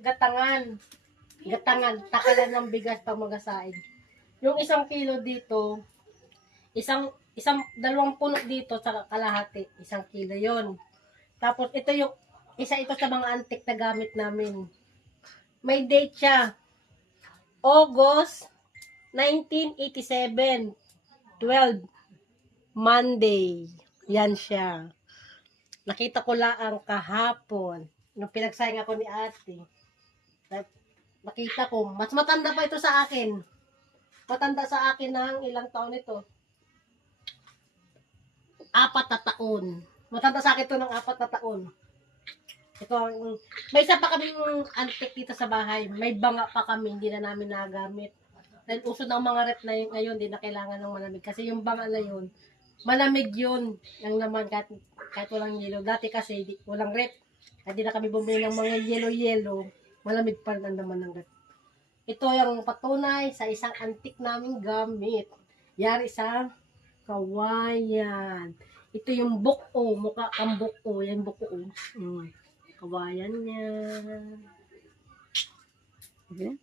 gatangan. Gatangan, takalan ng bigas pang magasain. Yung 1 kilo dito, dalawang puno dito sa kalahati, 1 kilo yon. Tapos ito yung, ito sa mga antik na gamit namin. May date siya, August 1987, 12, Monday. Yan siya. Nakita ko lang kahapon, nung pinagsaing ako ni ate. Nakita ko, mas matanda pa ito sa akin. Matanda sa akin ng ilang taon ito. 4 na taon. Matanda sa akin ito ng 4 na taon. Ito, may isa pa kaming antik dito sa bahay. May banga pa kami, hindi na namin nagamit. Dahil uso ng mga rep na yun ngayon, hindi na kailangan ng malamig. Kasi yung banga na yun, malamig yun. Yung naman, kahit walang yelo. Dati kasi, walang rep. Hindi na kami bumili ng mga yelo-yelo. Malamig pa rin ang naman ng rep. Ito yung patunay sa isang antik naming gamit. Yari sa kawayan. Ito yung buko, mukha kang buko. Yan buko. Kawayan niya. Okay.